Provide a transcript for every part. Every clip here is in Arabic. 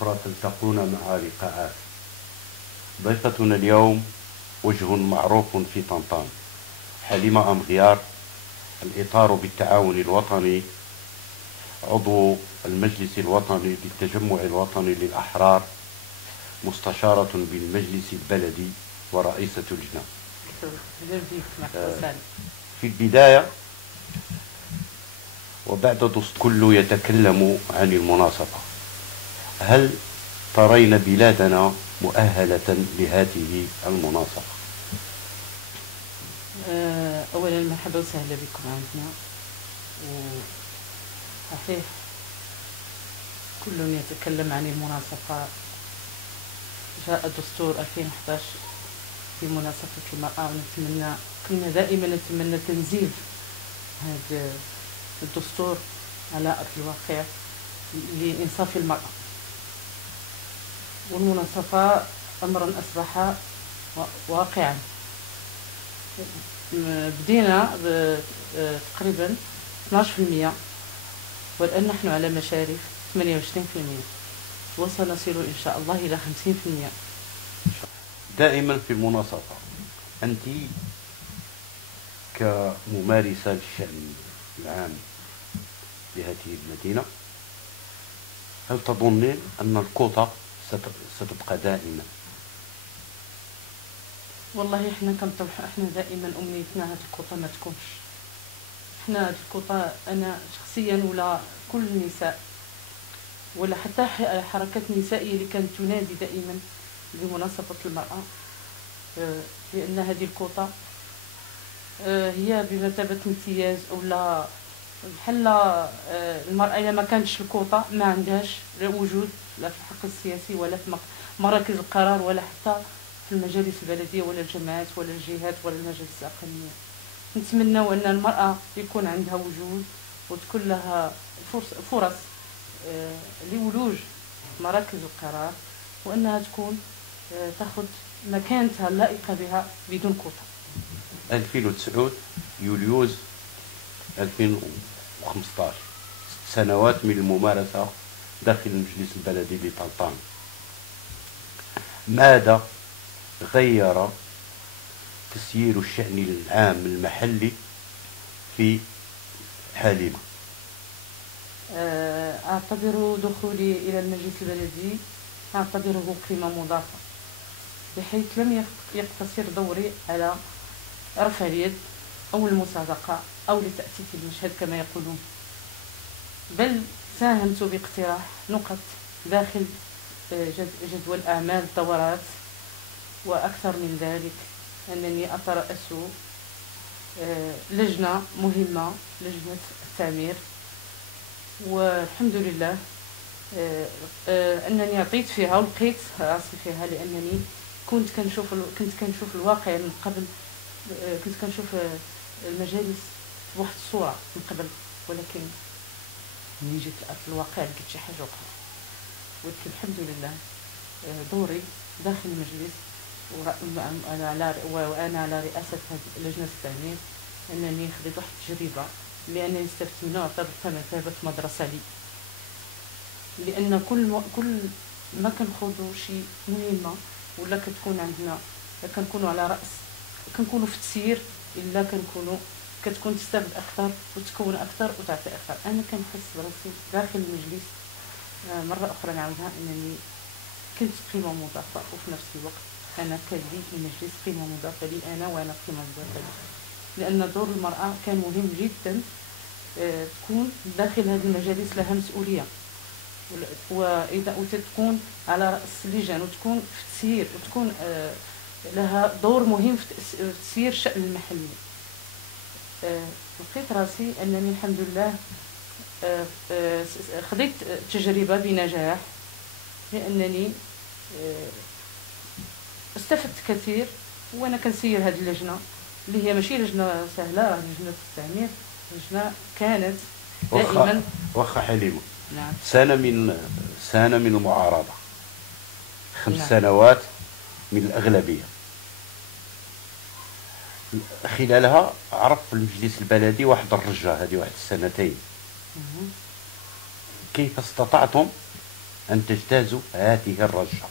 أخرى تلتقون مع لقاءات. ضيفتنا اليوم وجه معروف في طنطان، حليمة أمغيار، الإطار بالتعاون الوطني، عضو المجلس الوطني للتجمع الوطني للأحرار، مستشارة بالمجلس البلدي ورئيسة لجنة. في البداية وبعد دست كل يتكلم عن المناصفة، هل ترين بلادنا مؤهلة لهذه المناصفة؟ أولا مرحبا وسهلا بكم عندنا. وصحيح كل يتكلم عن المناصفة. جاء دستور 2011 في مناصفة المرأة، ونتمنى كنا دائما نتمنى تنزيل هذا الدستور على أرض الواقع لإنصاف المرأة. والمناصفة أمرا أصبح واقعا. بدينا تقريبا 12%، والآن نحن على مشارف 28%، وسنصل إن شاء الله إلى 50%. دائما في المناصفة أنت كممارسة للشأن العام لهذه المدينة، هل تظنين أن الكوطة ستبقى دائما؟ والله احنا كنطمح، احنا دائما امنيتنا هاد الكوطه ما تكونش. احنا هاد الكوطه انا شخصيا ولا كل النساء ولا حتى حركات نسائيه اللي كانت تنادي دائما بمناصفه المراه، لان هذه الكوطه هي بمثابه امتياز، اولا بحال المراه اذا ما كانتش الكوطه ما عندهاش وجود لا في الحق السياسي ولا في مراكز القرار ولا حتى في المجالس البلديه ولا الجماعات ولا الجهات ولا المجالس الاقليميه. نتمنى ان المراه يكون عندها وجود وتكون لها فرص لولوج مراكز القرار، وانها تكون تاخذ مكانتها اللائقه بها بدون كوطه. 2009 يوليوز 2015، 6 سنوات من الممارسة داخل المجلس البلدي لطنطان. ماذا غير تسيير الشأن العام المحلي في حليمة؟ أعتبر دخولي إلى المجلس البلدي أعتبره قيمة مضافة، بحيث لم يقتصر دوري على رفع اليد أو المصادقة أو لتأسيس المشهد كما يقولون، بل ساهمت باقتراح نقط داخل جدول أعمال الدورات. وأكثر من ذلك أنني أترأس لجنة مهمة، لجنة التعمير، والحمد لله أنني عطيت فيها ولقيت راسي فيها، لأنني كنت كنشوف الواقع من قبل، كنت كنشوف المجالس بواحد الصورة من قبل، ولكن ملي جيت لأرض الواقع لقيت شي حاجة أخرى. ولكن الحمد لله دوري داخل المجلس وأنا على رئاسة لجنة التعمير أنني خديت واحد التجربة، لأنني استفدت منها وعتبرتها مثابة مدرسة لي، لأن كل ما كنخوضوا شي مهمة ولا كتكون عندنا كنكونوا على رأس، كنكونوا في التسيير، إلا كتكون تستافد أكثر وتكون أكثر وتعطي أكثر. أنا كنحس براسي داخل المجلس مرة أخرى نعاودها أنني كنت قيمة مضافة، وفي نفس الوقت أنا كان لي المجلس قيمة مضافة لي أنا، وأنا قيمة مضافة لي، لأن دور المرأة كان مهم جدا. تكون داخل هذه المجالس لها مسؤولية، وإذا تكون على رأس اللجان وتكون في التسيير وتكون لها دور مهم في تسيير الشأن المحلي. لقيت راسي أنني الحمد لله خذيت تجربة بنجاح، لأنني استفدت كثير وأنا كنسير هذه اللجنة اللي هي ماشي لجنة سهلة. لجنة التعمير لجنة كانت دائما واخا حليمة. نعم. سنة من المعارضة، 5 نعم. سنوات من الأغلبية. خلالها عرف في المجلس البلدي واحد الرجة، 1 2 السنين. كيف استطعتم أن تكونوا على رأس اللجنة التي تكون على رأس المجلس البلدي؟ والله احنا كنحسوا براسي داخل المجلس، كنت كنشوف الواقع من قبل، كنت كنشوف المجالس بواحد الصورة من قبل، ولكن ملي جيت لأرض الواقع لقيت شي حاجة أخرى. والحمد لله دوري داخل المجلس أن تجتازوا هذه الرجة.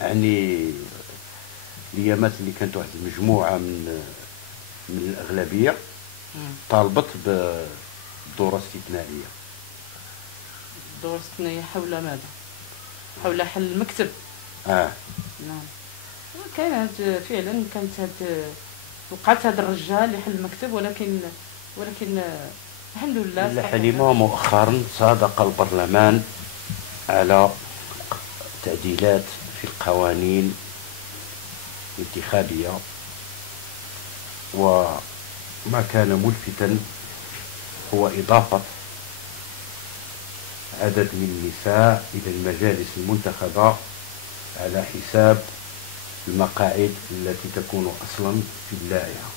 يعني الأيامات اللي كانت واحد المجموعة من الأغلبية طالبت بدورة استثنائية. دورة استثنائية حول ماذا؟ حول حل المكتب. نعم. كانت فعلا وقعت هذا الرجال لحل المكتب، ولكن الحمد لله. حليمة مؤخرا صادق البرلمان على تعديلات في القوانين الانتخابية، وما كان ملفتا هو إضافة عدد من النساء إلى المجالس المنتخبة على حساب المقاعد التي تكون أصلا في اللائحة.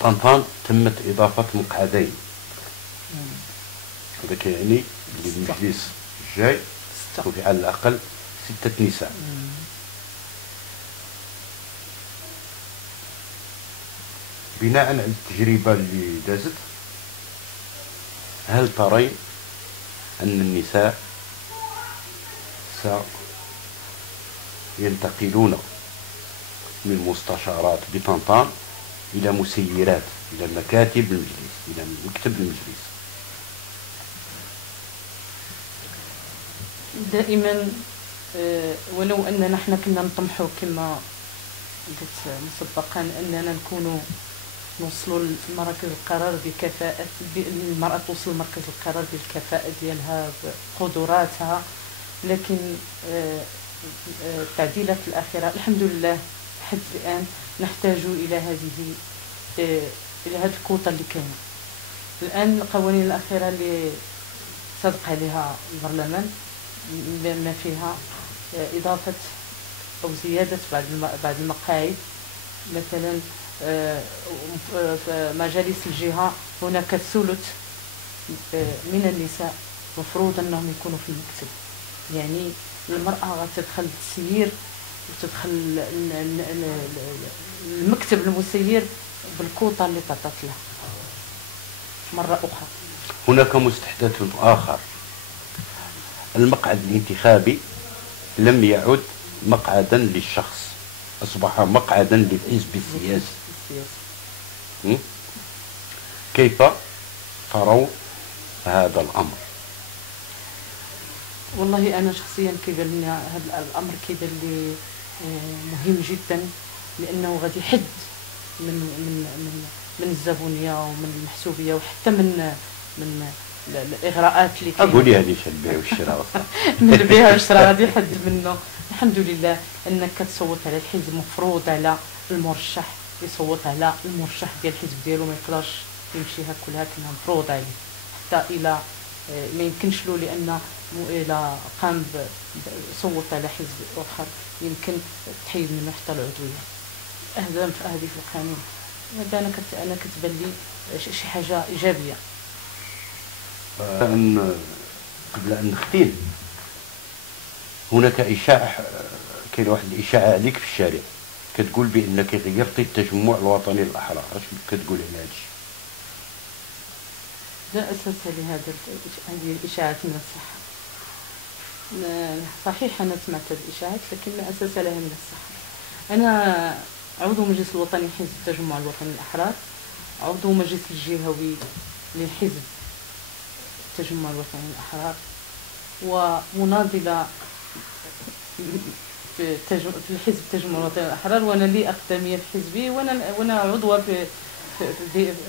طنطان تمت إضافة مقعدين، هذا يعني للمجلس الجاي وفي على الأقل 6 نساء. بناء على التجربة اللي دازت، هل ترين أن النساء سينتقلون من مستشارات بطنطان إلى مسيرات، إلى مكاتب المجلس، إلى مكتب المجلس؟ دائما ولو أننا نحن كنا نطمحوا كما قلت مسبقا أننا نوصلوا لمراكز القرار بكفاءة، المرأة توصل لمركز القرار بالكفاءة ديالها بقدراتها، لكن التعديلات الأخيرة الحمد لله حتى الآن نحتاج إلى هذه الكوطة اللي كاينة الآن. القوانين الأخيرة اللي صدق عليها البرلمان بما فيها إضافة أو زيادة بعض المقاعد، مثلا في مجالس الجهة هناك الثلث من النساء مفروض أنهم يكونوا في المكتب. يعني المرأة غتدخل تسيير وتدخل المكتب المسير بالكوطة اللي تعطت لها مرة أخرى. هناك مستحدث آخر، المقعد الانتخابي لم يعد مقعدا للشخص، أصبح مقعدا للحزب السياسي. كيف تروا هذا الأمر؟ والله أنا شخصيا كيبان لي هذا الأمر كيبان لي مهم جدا، لأنه غادي يحد من الزبونية ومن المحسوبية وحتى من الإغراءات اللي كاينة. أقولي هذه البيع والشراء من البيع والشراء غادي يحد منه. الحمد لله أنك تصوت على الحزب، مفروض على المرشح يصوت على المرشح ديال الحزب ديالو، ما يقدرش يمشي هكا كما مفروض عليه حتى إلى ما يمكنش له، لأن إلى قام صوت على حزب آخر يمكن تحيد منه حتى العضوية. هذه في القانون هذا أنا كتبان لي شي حاجة إيجابية. قبل أن نختم، هناك إشاعة، كاين واحد الإشاعة عليك في الشارع كتقول بأنك غيرتي التجمع الوطني للأحرار، اش كتقول على هذا الشيء؟ لا أساس لهذه الإشاعات من الصحة. صحيح أنا سمعت هذه الإشاعات لكن لا أساس لها من الصحة. أنا عضو مجلس الوطني حزب التجمع الوطني للأحرار، عضو مجلس الجهوي للحزب التجمع الوطني للأحرار، ومناضلة في الحزب التجمع الوطني للأحرار، وأنا لي أقدمية في حزبي، وأنا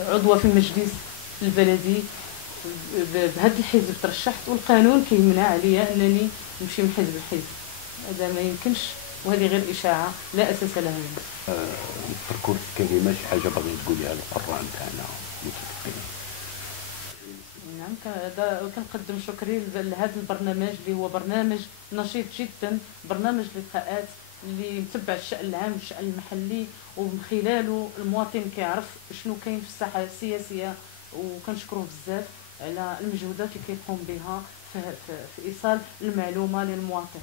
عضوة في المجلس البلدي بهذا الحزب ترشحت، والقانون كيمنع عليا أنني نمشي من حزب لحزب. هذا ما يمكنش، وهذه غير إشاعة لا أساس لها منه. نفكر في كلمة شي حاجة باغي تقوليها للقراء نتاعنا المتابعين. نعم، كنقدم شكري لهذا البرنامج اللي هو برنامج نشيط جدا، برنامج لقاءات اللي متبع الشأن العام والشأن المحلي، ومن خلاله المواطن كيعرف شنو كاين في الساحة السياسية، وكنشكروه بزاف على المجهودات اللي كيقوم بها في إيصال المعلومة للمواطن.